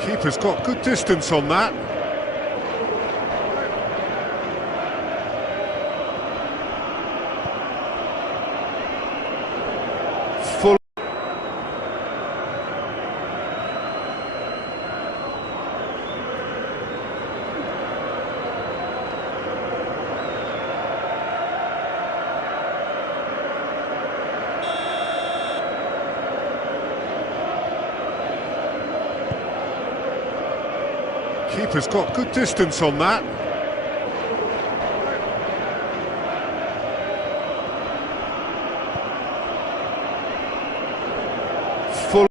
Keeper's got good distance on that. Full. Keeper's got good distance on that. Full.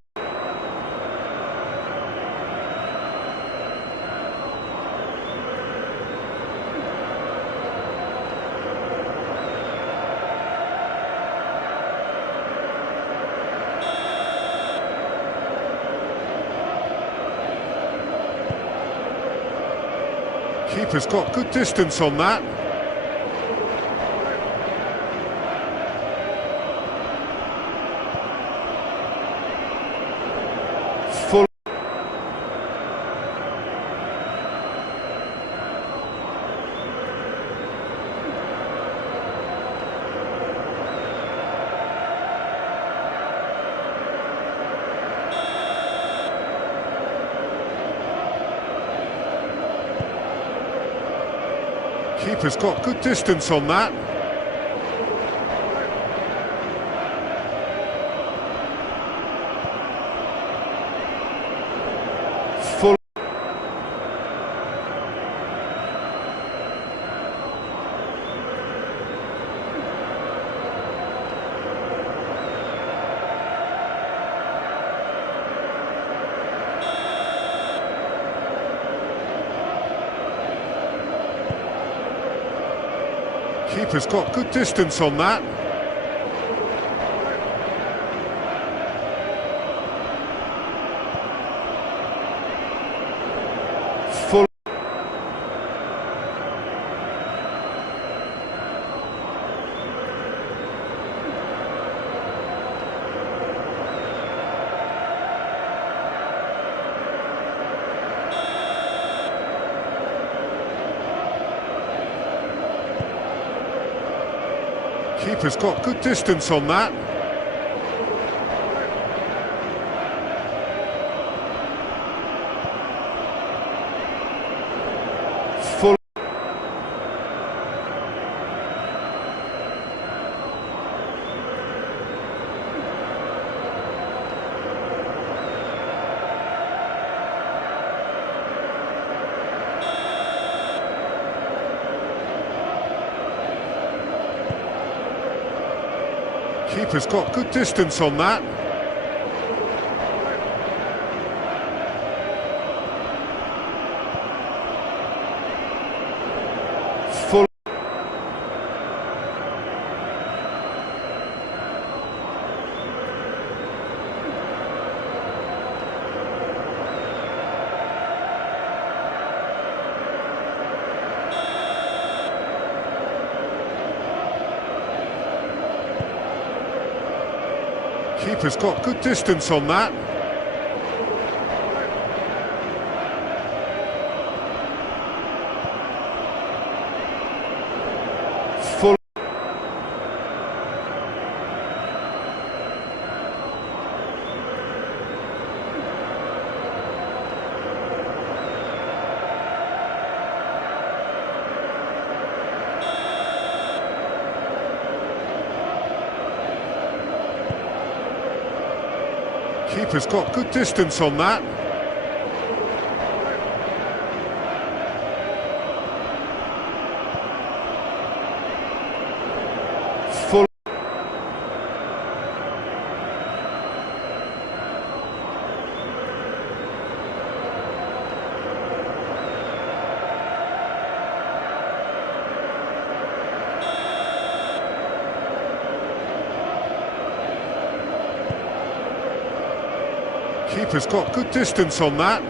Keeper's got good distance on that. Full. Keeper's got good distance on that. Full. Keeper's got good distance on that. Full. Keeper's got good distance on that. Full. Keeper's got good distance on that. Full. Keeper's got good distance on that. Full. Keeper's got good distance on that. Full. Keeper's got good distance on that.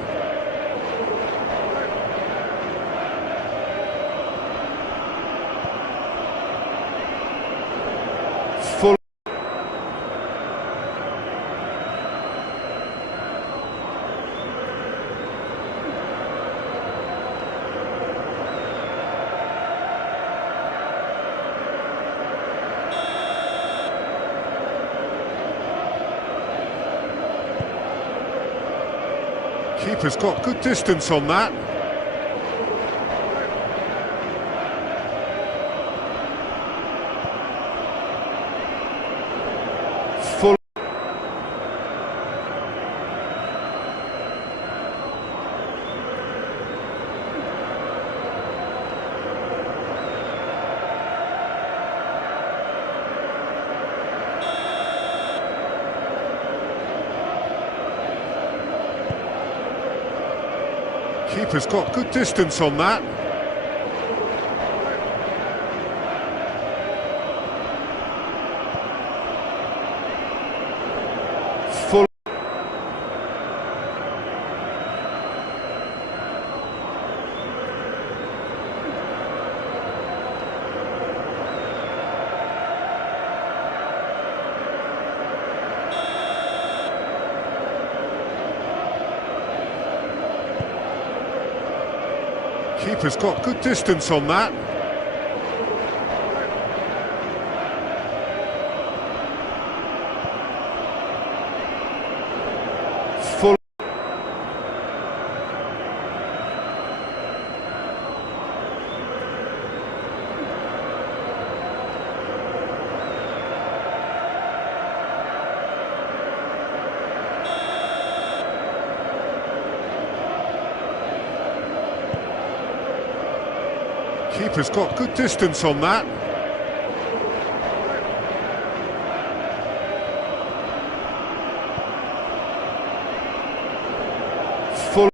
Full. Keeper's got good distance on that. Full. Keeper's got good distance on that. Full. Keeper's got good distance on that. Full. Keeper's got good distance on that. Full.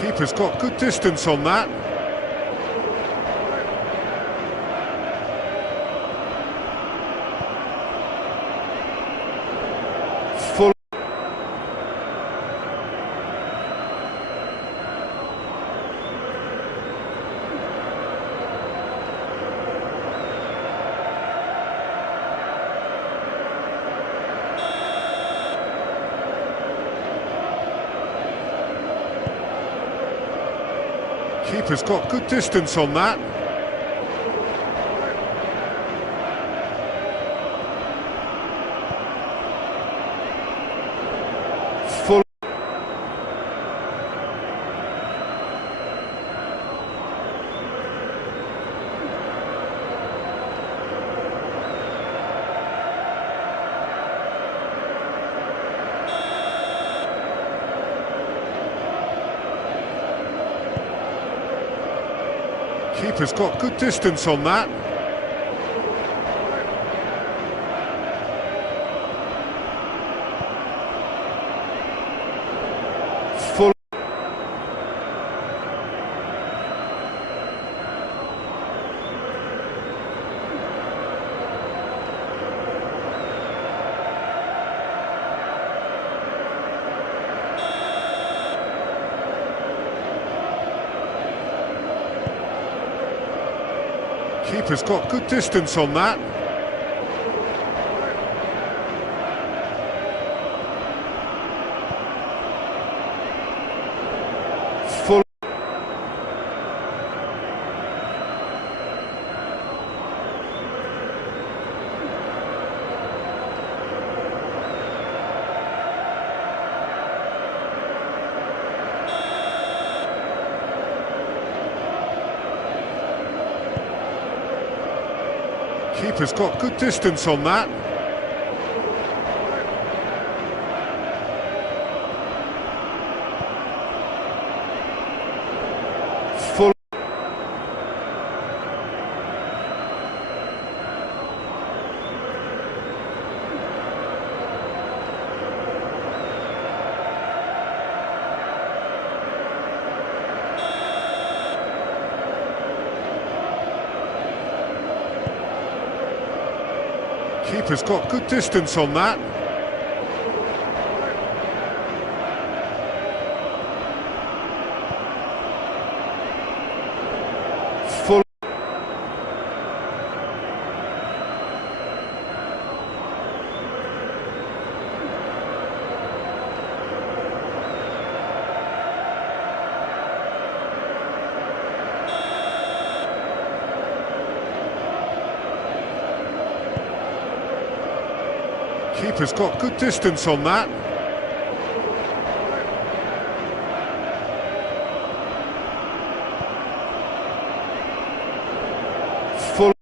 Keeper's got good distance on that. Full. Keeper's got good distance on that. Full. Keeper's got good distance on that. Full. Keeper's got good distance on that. Full. Keeper's got good distance on that. Full. Keeper's got good distance on that. Full. Keeper's got good distance on that. Full.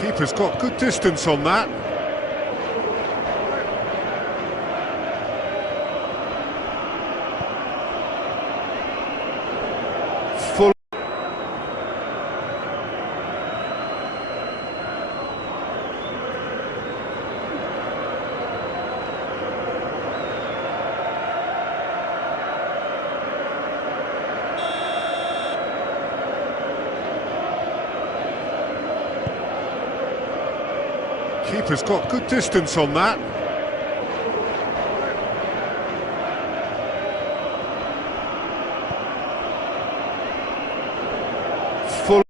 Keeper's got good distance on that. Full. Keeper's got good distance on that. Full.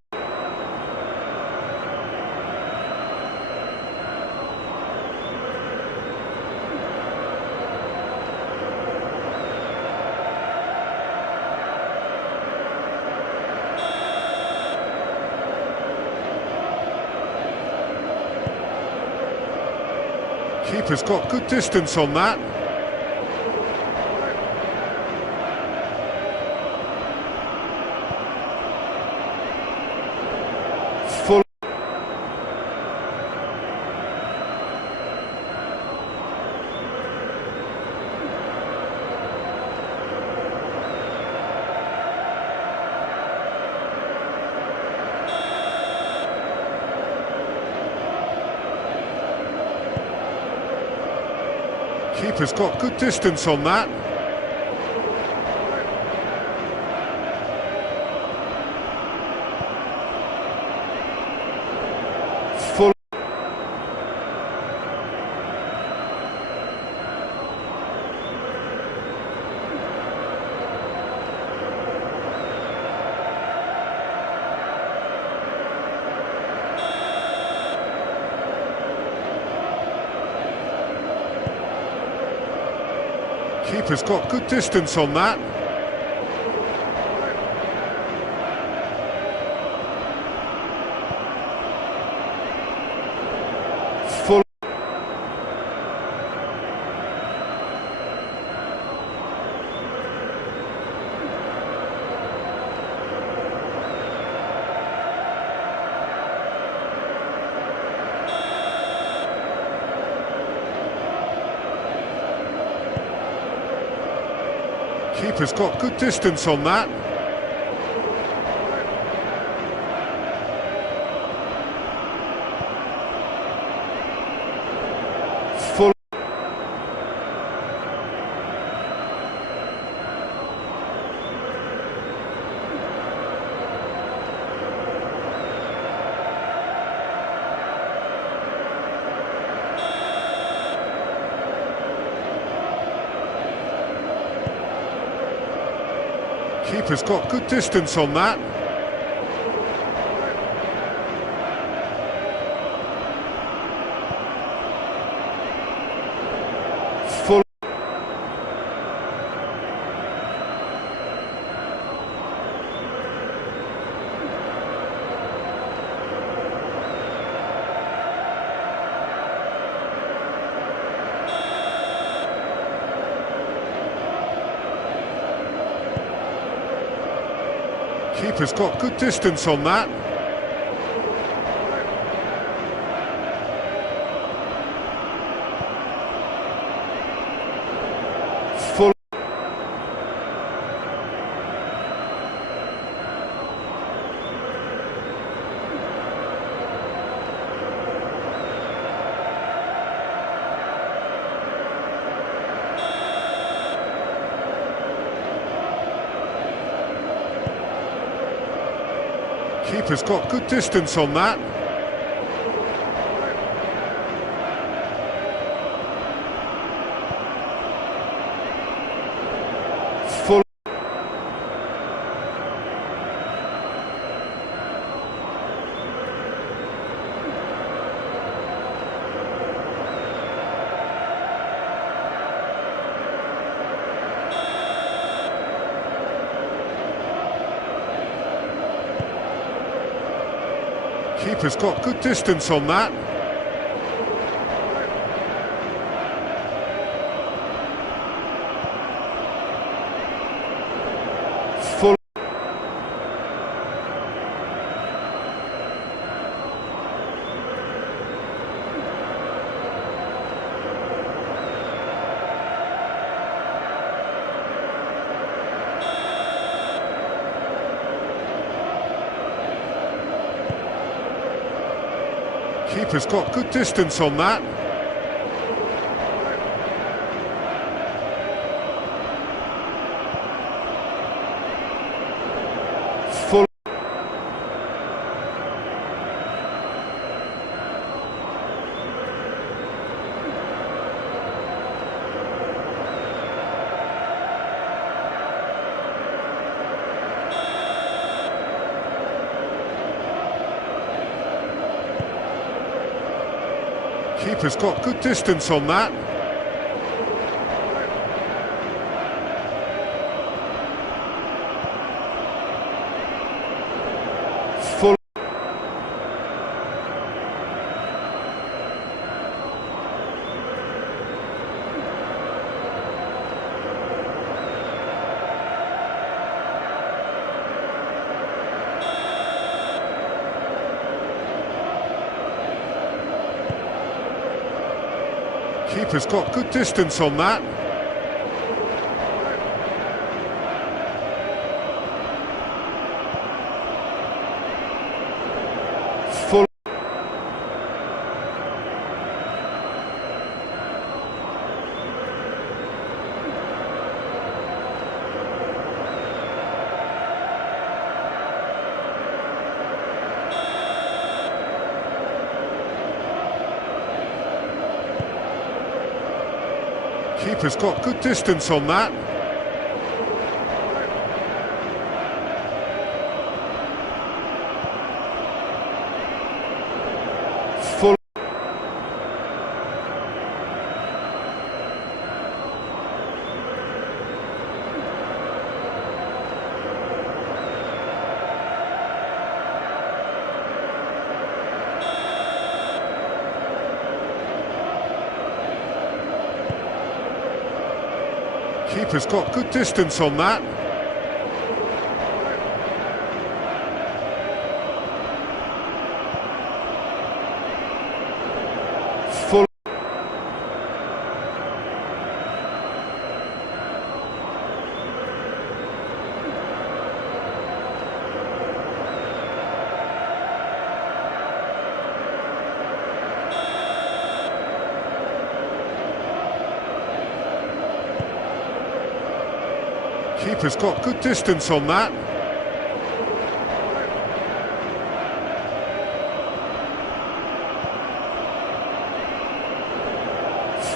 Keeper's got good distance on that. Full. Keeper's got good distance on that. Full. Keeper's got good distance on that. Full. Keeper's got good distance on that. Full. Keeper's got good distance on that. Full. Keeper's got good distance on that. Full. Keeper's got good distance on that. Full. Keeper's got good distance on that. Full. Keeper's got good distance on that. Full. Keeper's got good distance on that. Full. Keeper's got good distance on that. Full. Keeper's got good distance on that. Full. Keeper's got good distance on that. Full. Keeper's got good distance on that.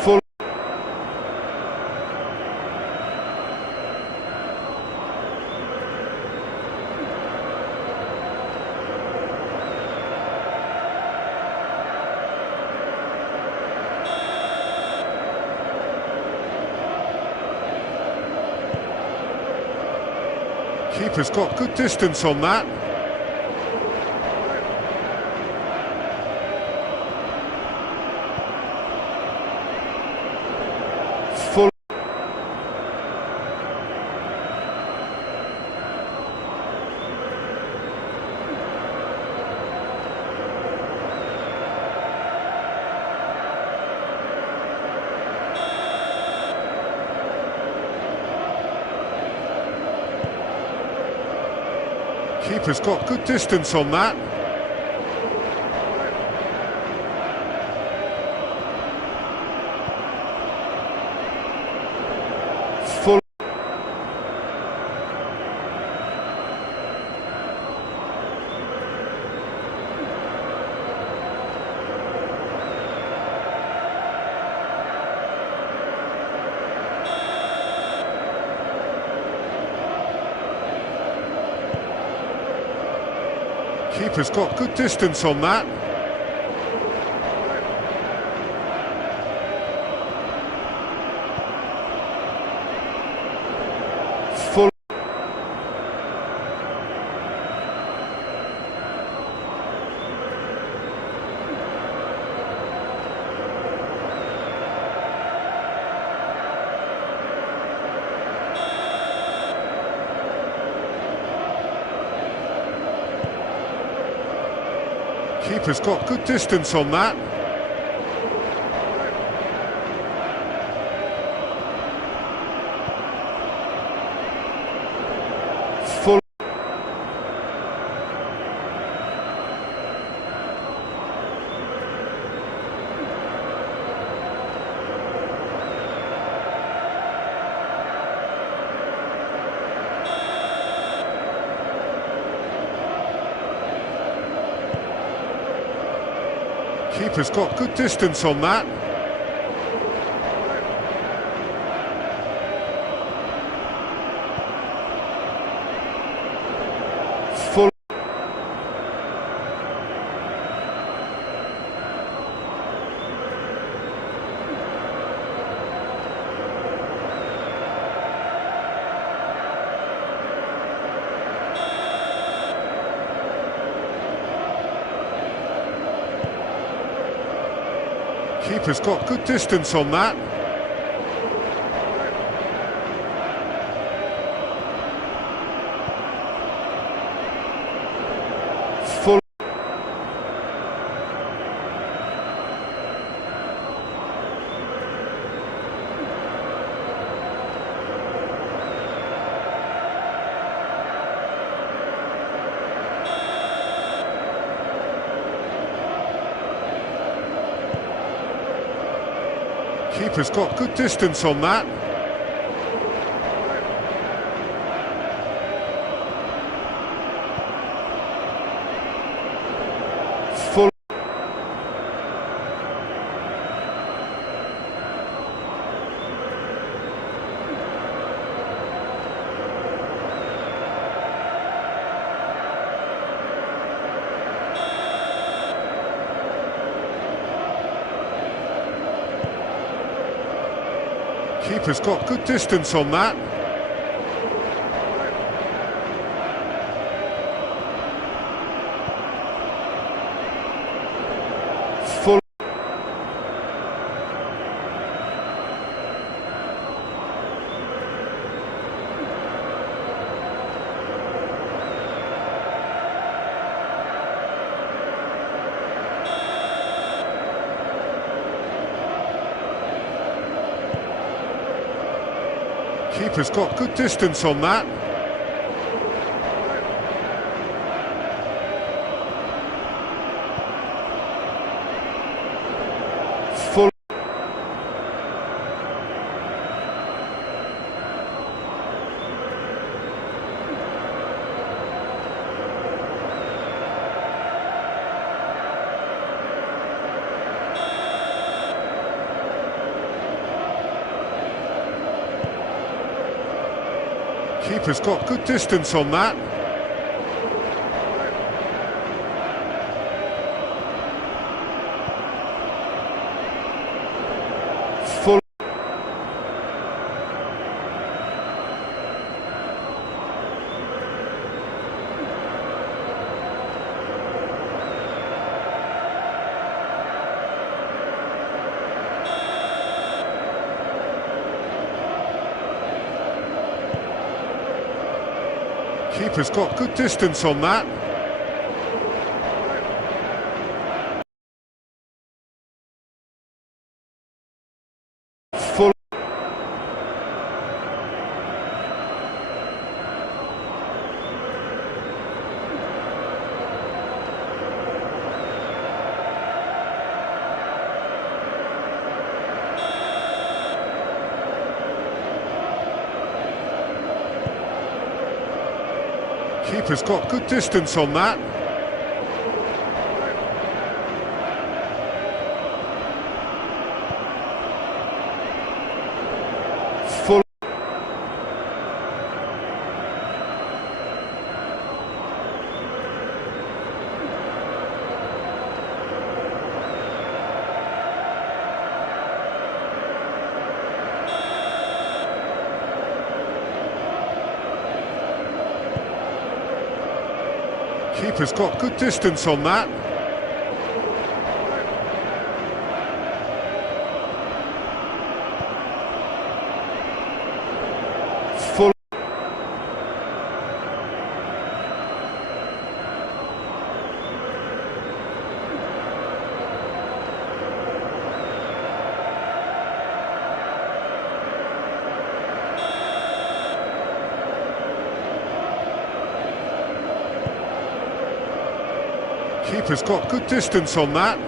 Full. Keeper's got good distance on that. Full. Keeper's got good distance on that. Full. Keeper's got good distance on that. Full. Keeper's got good distance on that. Full. Keeper's got good distance on that. Full. Keeper's got good distance on that. Full. Keeper's got good distance on that. Full. Keeper's got good distance on that. Full. Keeper's got good distance on that. Full. Keeper's got good distance on that. Full. Keeper's got good distance on that. Full. Keeper's got good distance on that. Full. Keeper's got good distance on that. Full. Keeper's got good distance on that.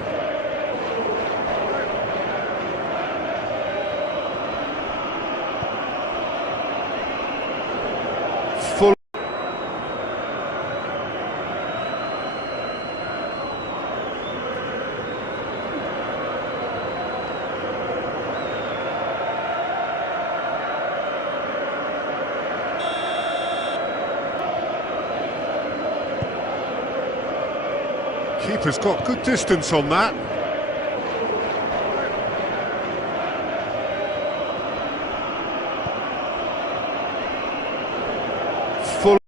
Full. Keeper's got good distance on that. Full.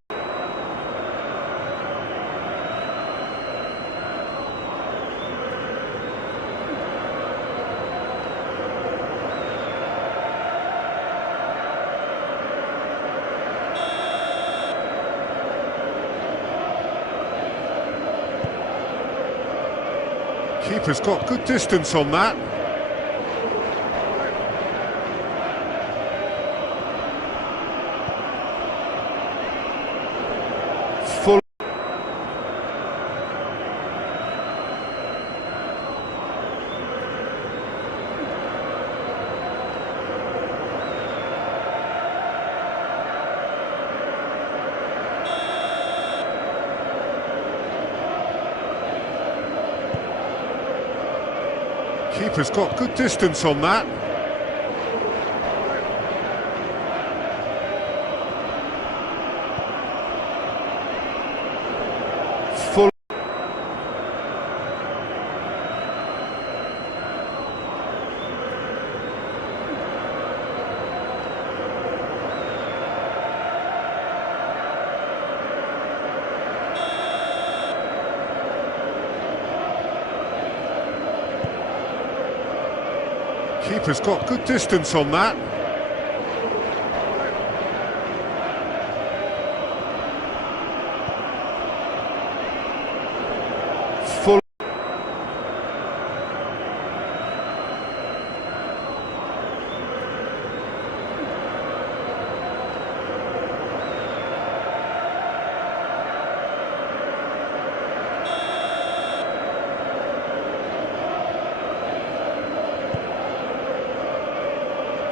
Keeper's got good distance on that. Full. Keeper's got good distance on that. Full. Keeper's got good distance on that. Full.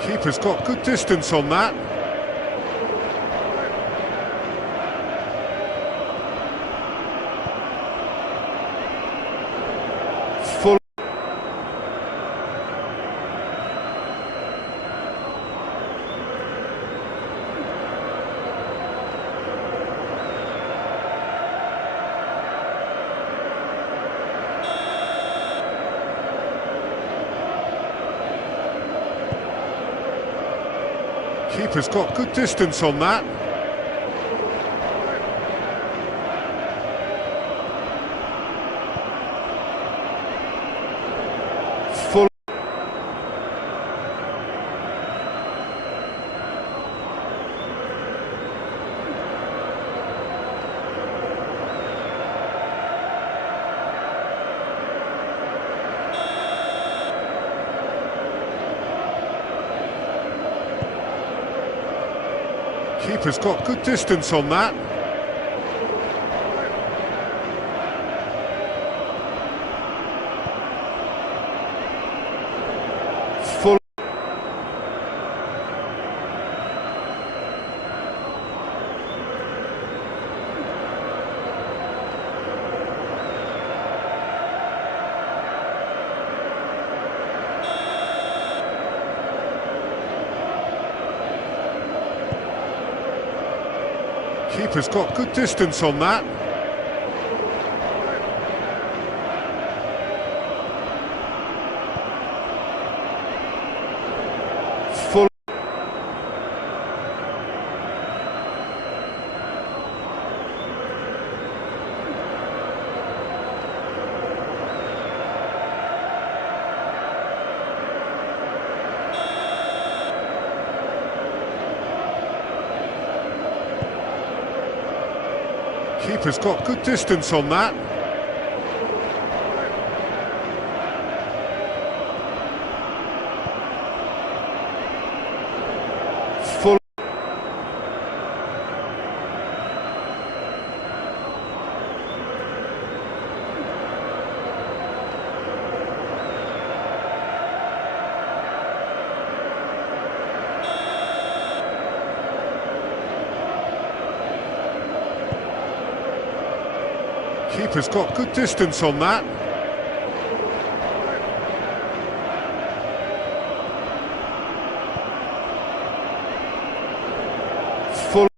Keeper's got good distance on that. Full. Keeper's got good distance on that. Full. Keeper's got good distance on that. Full. Keeper's got good distance on that. Full. Keeper's got good distance on that. Full. Keeper's got good distance on that. Full.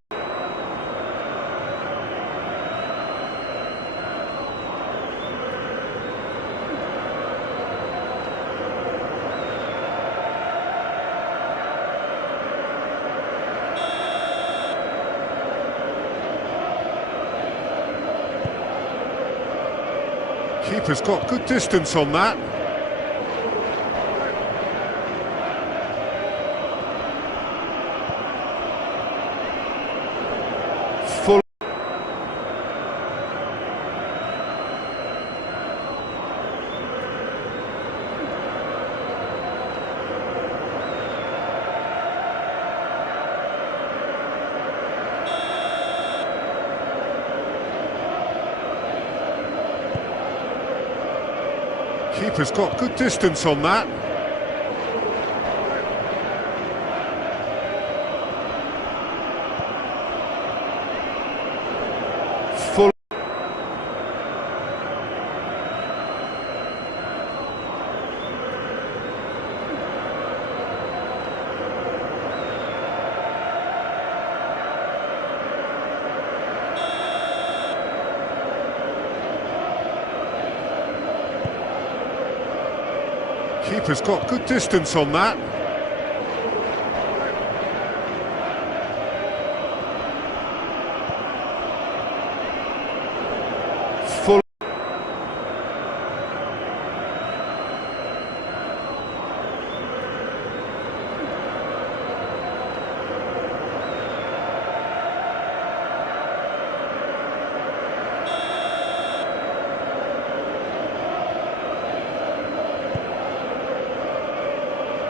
Keeper's got good distance on that. Full. Keeper's got good distance on that. Full. Keeper's got good distance on that. Full.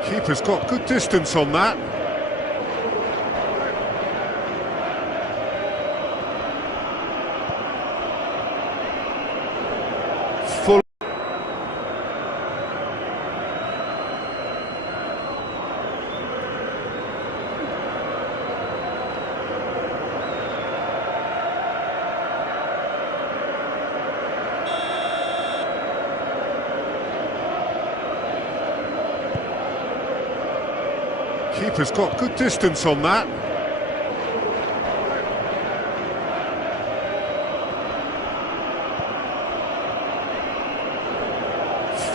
Keeper's got good distance on that. Full. Keeper's got good distance on that.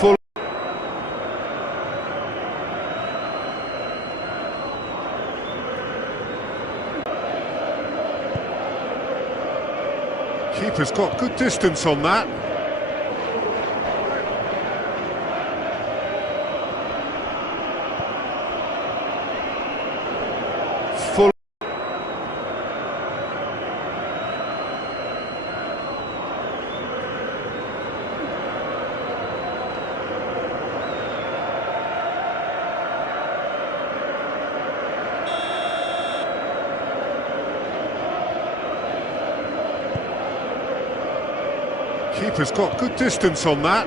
Full. Keeper's got good distance on that. Full. Keeper's got good distance on that.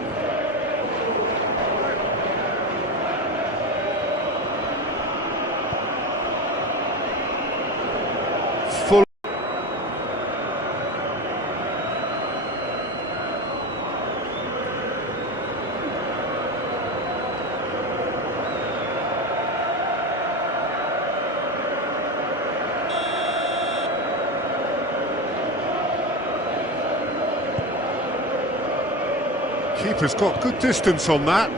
Full. Keeper's got good distance on that.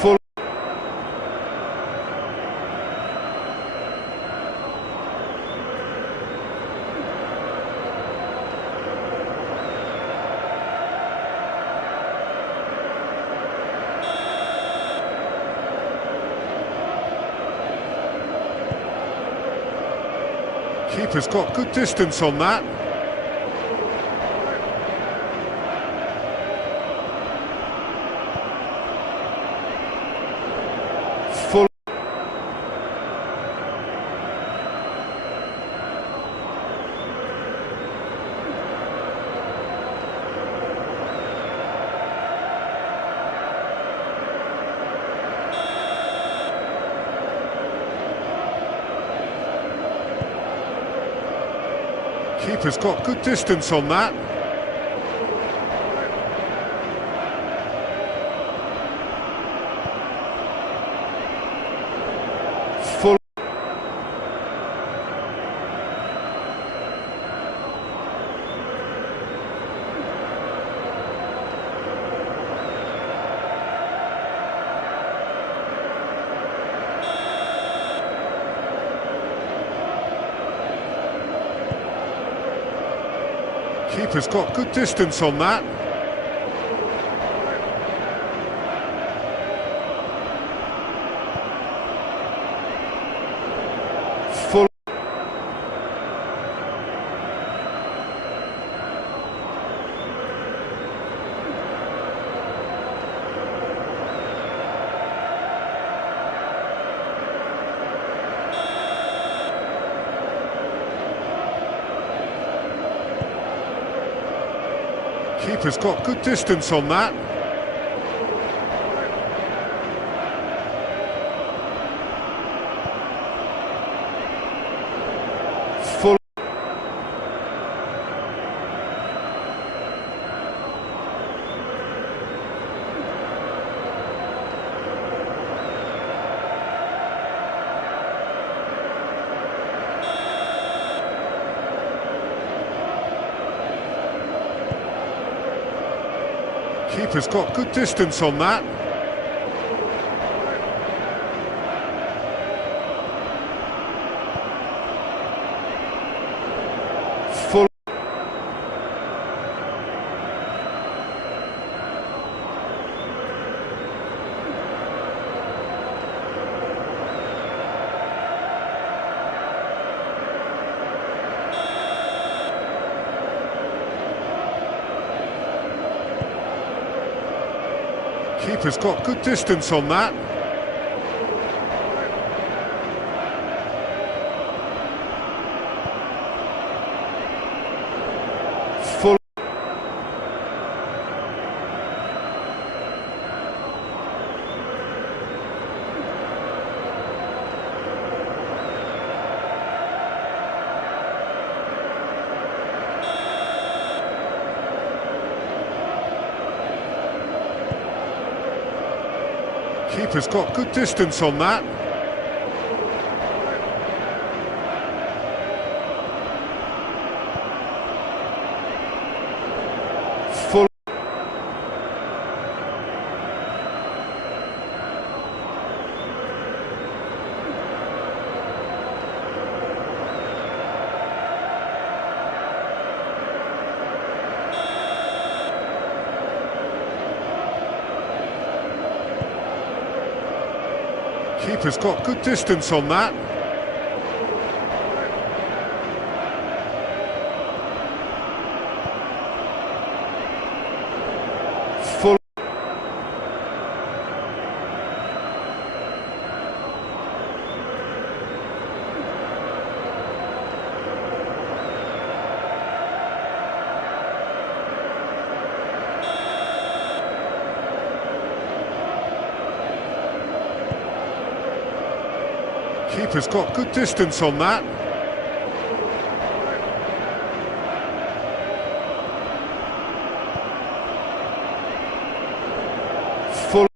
Full. Keeper's got good distance on that. Full. Keeper's got good distance on that. Full. Keeper's got good distance on that. Full. Keeper's got good distance on that. Full. Keeper's got good distance on that. Full. Keeper's got good distance on that. Full. Keeper's got good distance on that. Full. Keeper's got good distance on that. Full. Keeper's got good distance on that. Full.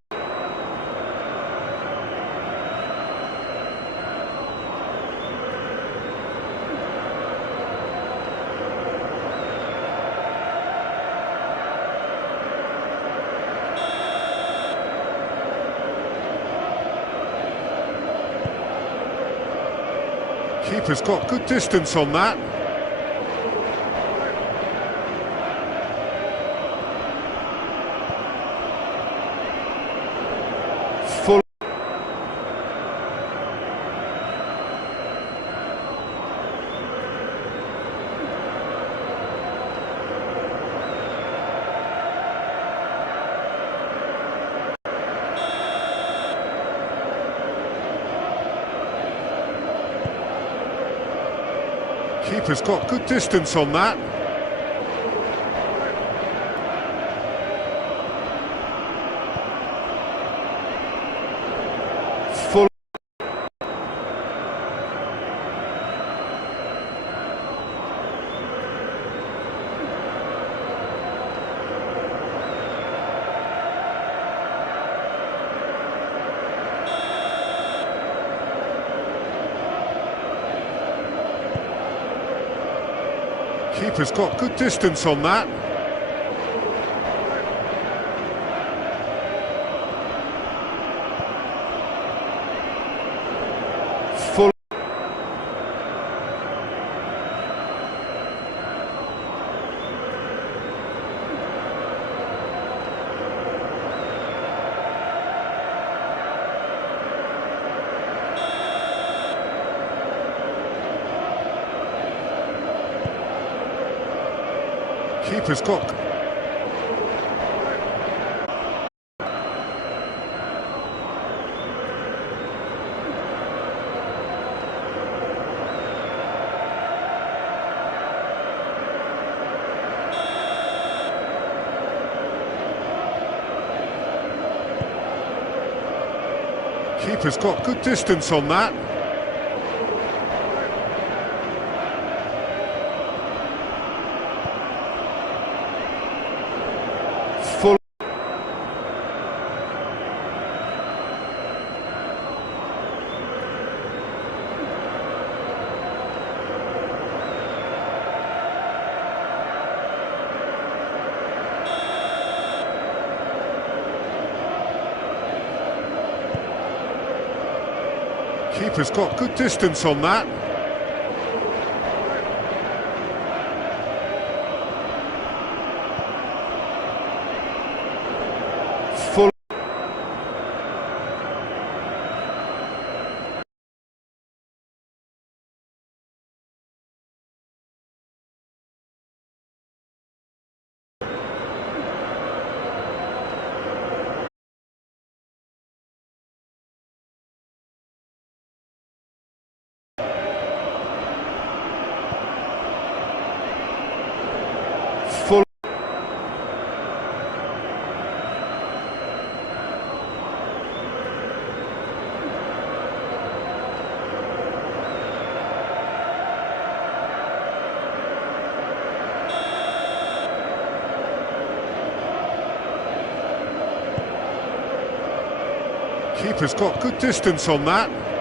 Keeper's got good distance on that. Full. Keeper's got good distance on that. Full. Keeper's got good distance on that. Full. Keeper's got... Keeper's got good distance on that. Full. Keeper's got good distance on that. Full. Full. Keeper's got good distance on that.